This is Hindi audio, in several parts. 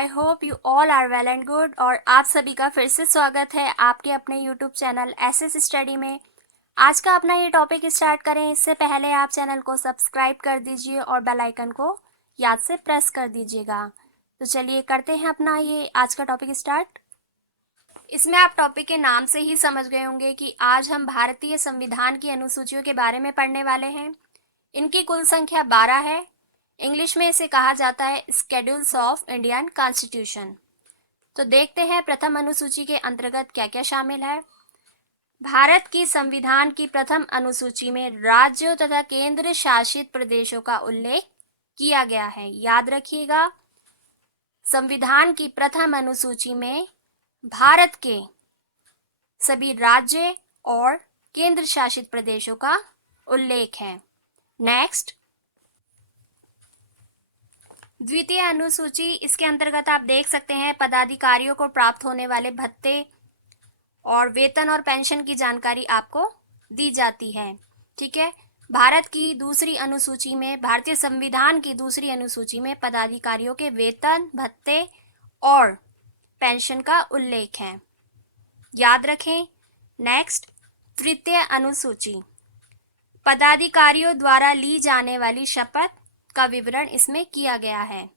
I hope you all are well and good. और आप सभी का फिर से स्वागत है आपके अपने यूट्यूब चैनल एसएस स्टडी में। आज का अपना ये टॉपिक स्टार्ट करें इससे पहले आप चैनल को सब्सक्राइब कर दीजिए और बेल आइकन को याद से प्रेस कर दीजिएगा। तो चलिए करते हैं अपना ये आज का टॉपिक स्टार्ट। इसमें आप टॉपिक के नाम से ही समझ गए होंगे कि आज हम भारतीय संविधान की अनुसूचियों के बारे में पढ़ने वाले हैं। इनकी कुल संख्या 12 है। इंग्लिश में इसे कहा जाता है स्केड्यूल्स ऑफ इंडियन कॉन्स्टिट्यूशन। तो देखते हैं प्रथम अनुसूची के अंतर्गत क्या क्या शामिल है। भारत की संविधान की प्रथम अनुसूची में राज्यों तथा केंद्र शासित प्रदेशों का उल्लेख किया गया है। याद रखिएगा, संविधान की प्रथम अनुसूची में भारत के सभी राज्य और केंद्र शासित प्रदेशों का उल्लेख है। नेक्स्ट, द्वितीय अनुसूची, इसके अंतर्गत आप देख सकते हैं पदाधिकारियों को प्राप्त होने वाले भत्ते और वेतन और पेंशन की जानकारी आपको दी जाती है। ठीक है, भारत की दूसरी अनुसूची में, भारतीय संविधान की दूसरी अनुसूची में पदाधिकारियों के वेतन, भत्ते और पेंशन का उल्लेख है। याद रखें। नेक्स्ट, तृतीय अनुसूची, पदाधिकारियों द्वारा ली जाने वाली शपथ का विवरण इसमें किया गया है।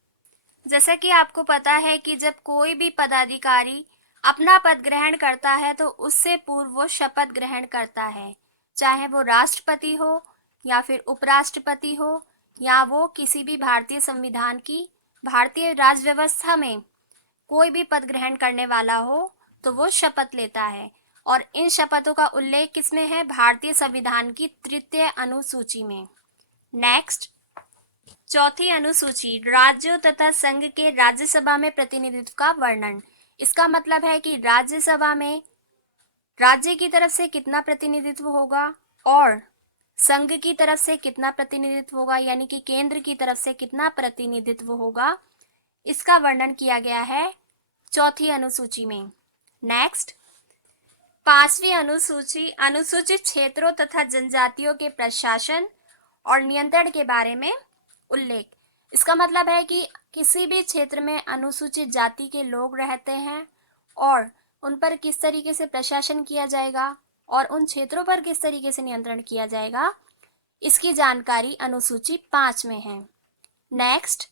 जैसा कि आपको पता है कि जब कोई भी पदाधिकारी अपना पद ग्रहण करता है तो उससे पूर्व वो शपथ ग्रहण करता है, चाहे वो राष्ट्रपति हो या फिर उपराष्ट्रपति हो या वो किसी भी भारतीय संविधान की, भारतीय राज्य व्यवस्था में कोई भी पद ग्रहण करने वाला हो तो वो शपथ लेता है। और इन शपथों का उल्लेख किसमें है? भारतीय संविधान की तृतीय अनुसूची में। नेक्स्ट, चौथी अनुसूची, राज्यों तथा संघ के राज्यसभा में प्रतिनिधित्व का वर्णन। इसका मतलब है कि राज्यसभा में राज्य की तरफ से कितना प्रतिनिधित्व होगा और संघ की तरफ से कितना प्रतिनिधित्व होगा, यानी कि केंद्र की तरफ से कितना प्रतिनिधित्व होगा, इसका वर्णन किया गया है चौथी अनुसूची में। नेक्स्ट, पांचवी अनुसूची, अनुसूचित क्षेत्रों तथा जनजातियों के प्रशासन और नियंत्रण के बारे में उल्लेख। इसका मतलब है कि किसी भी क्षेत्र में अनुसूचित जाति के लोग रहते हैं और उन पर किस तरीके से प्रशासन किया जाएगा और उन क्षेत्रों पर किस तरीके से नियंत्रण किया जाएगा, इसकी जानकारी अनुसूची 5 में है। नेक्स्ट,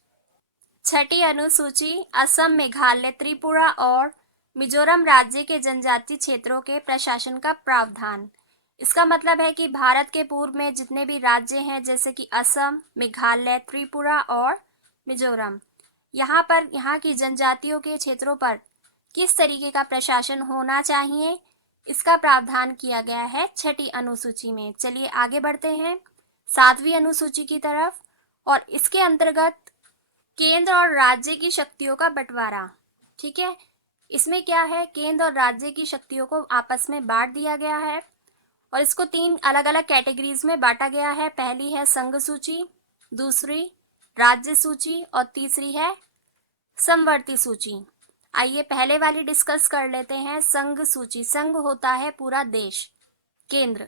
छठी अनुसूची, असम, मेघालय, त्रिपुरा और मिजोरम राज्य के जनजातीय क्षेत्रों के प्रशासन का प्रावधान। इसका मतलब है कि भारत के पूर्व में जितने भी राज्य हैं, जैसे कि असम, मेघालय, त्रिपुरा और मिजोरम, यहाँ पर यहाँ की जनजातियों के क्षेत्रों पर किस तरीके का प्रशासन होना चाहिए, इसका प्रावधान किया गया है छठी अनुसूची में। चलिए आगे बढ़ते हैं 7वीं अनुसूची की तरफ। और इसके अंतर्गत केंद्र और राज्य की शक्तियों का बंटवारा। ठीक है, इसमें क्या है, केंद्र और राज्य की शक्तियों को आपस में बांट दिया गया है और इसको 3 अलग अलग कैटेगरीज में बांटा गया है। पहली है संघ सूची, दूसरी राज्य सूची और तीसरी है समवर्ती सूची। आइए पहले वाली डिस्कस कर लेते हैं। संघ सूची, संघ होता है पूरा देश, केंद्र।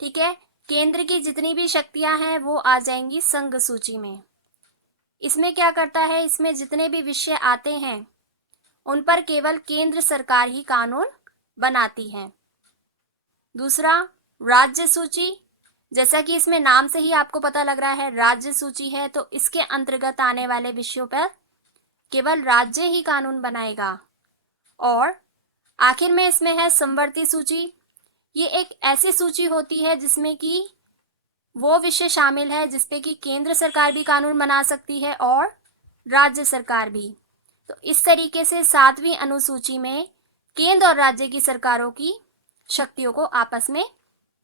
ठीक है, केंद्र की जितनी भी शक्तियां हैं वो आ जाएंगी संघ सूची में। इसमें क्या करता है, इसमें जितने भी विषय आते हैं उन पर केवल केंद्र सरकार ही कानून बनाती है। दूसरा, राज्य सूची, जैसा कि इसमें नाम से ही आपको पता लग रहा है राज्य सूची है, तो इसके अंतर्गत आने वाले विषयों पर केवल राज्य ही कानून बनाएगा। और आखिर में इसमें है समवर्ती सूची। ये एक ऐसी सूची होती है जिसमें कि वो विषय शामिल है जिसपे कि केंद्र सरकार भी कानून बना सकती है और राज्य सरकार भी। तो इस तरीके से 7वीं अनुसूची में केंद्र और राज्य की सरकारों की शक्तियों को आपस में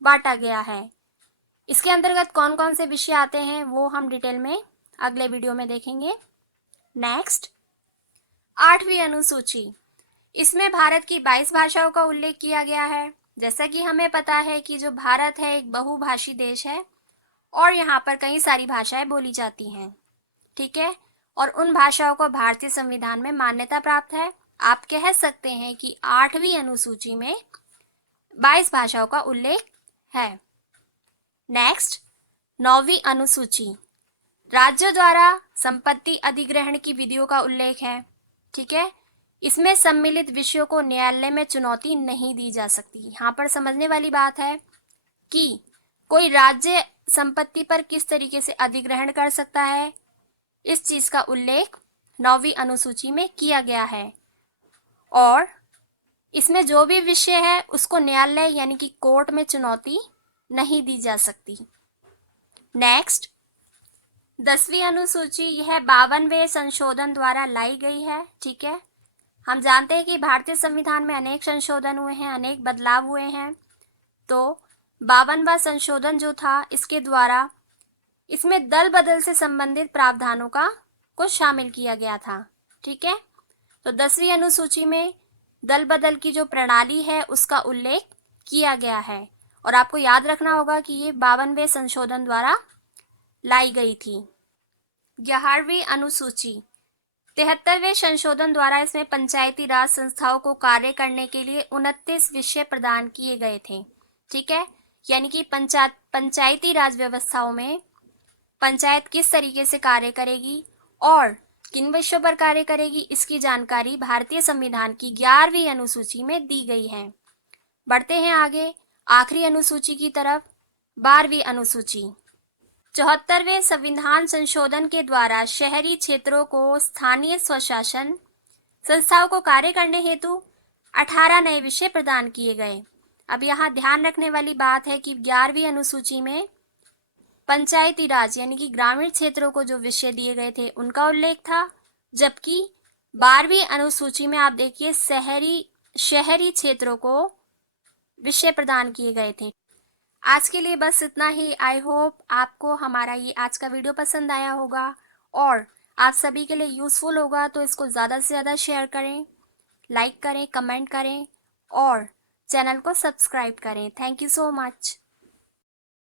बांटा गया है। इसके अंतर्गत कौन कौन से विषय आते हैं वो हम डिटेल में अगले वीडियो में देखेंगे। नेक्स्ट, 8वीं अनुसूची, इसमें भारत की 22 भाषाओं का उल्लेख किया गया है। जैसा कि हमें पता है कि जो भारत है एक बहुभाषी देश है और यहाँ पर कई सारी भाषाएं बोली जाती हैं। ठीक है, और उन भाषाओं को भारतीय संविधान में मान्यता प्राप्त है। आप कह सकते हैं कि 8वीं अनुसूची में 22 भाषाओं का उल्लेख है। नेक्स्ट, 9वीं अनुसूची, राज्यों द्वारा संपत्ति अधिग्रहण की विधियों का उल्लेख है। ठीक है। इसमें सम्मिलित विषयों को न्यायालय में चुनौती नहीं दी जा सकती। यहाँ पर समझने वाली बात है कि कोई राज्य संपत्ति पर किस तरीके से अधिग्रहण कर सकता है, इस चीज का उल्लेख 9वीं अनुसूची में किया गया है। और इसमें जो भी विषय है उसको न्यायालय यानी कि कोर्ट में चुनौती नहीं दी जा सकती। नेक्स्ट 10वीं अनुसूची, यह 52वें संशोधन द्वारा लाई गई है। ठीक है, हम जानते हैं कि भारतीय संविधान में अनेक संशोधन हुए हैं, अनेक बदलाव हुए हैं। तो 52वां संशोधन जो था, इसके द्वारा इसमें दल बदल से संबंधित प्रावधानों को शामिल किया गया था। ठीक है, तो 10वीं अनुसूची में दल बदल की जो प्रणाली है उसका उल्लेख किया गया है। और आपको याद रखना होगा कि ये 52वें संशोधन द्वारा लाई गई थी। 11वीं अनुसूची 73वें संशोधन द्वारा इसमें पंचायती राज संस्थाओं को कार्य करने के लिए 29 विषय प्रदान किए गए थे। ठीक है, यानी कि पंचायती राज व्यवस्थाओं में पंचायत किस तरीके से कार्य करेगी और किन विषयों पर कार्य करेगी, इसकी जानकारी भारतीय संविधान की 11वीं अनुसूची में दी गई है। बढ़ते हैं आगे आखिरी अनुसूची की तरफ, 12वीं अनुसूची। 74वें संविधान संशोधन के द्वारा शहरी क्षेत्रों को स्थानीय स्वशासन संस्थाओं को कार्य करने हेतु 18 नए विषय प्रदान किए गए। अब यहाँ ध्यान रखने वाली बात है कि 11वीं अनुसूची में पंचायती राज यानी कि ग्रामीण क्षेत्रों को जो विषय दिए गए थे उनका उल्लेख था, जबकि 12वीं अनुसूची में आप देखिए शहरी क्षेत्रों को विषय प्रदान किए गए थे। आज के लिए बस इतना ही। आई होप आपको हमारा ये आज का वीडियो पसंद आया होगा और आप सभी के लिए यूजफुल होगा। तो इसको ज़्यादा से ज़्यादा शेयर करें, लाइक करें, कमेंट करें और चैनल को सब्सक्राइब करें। Thank you so much.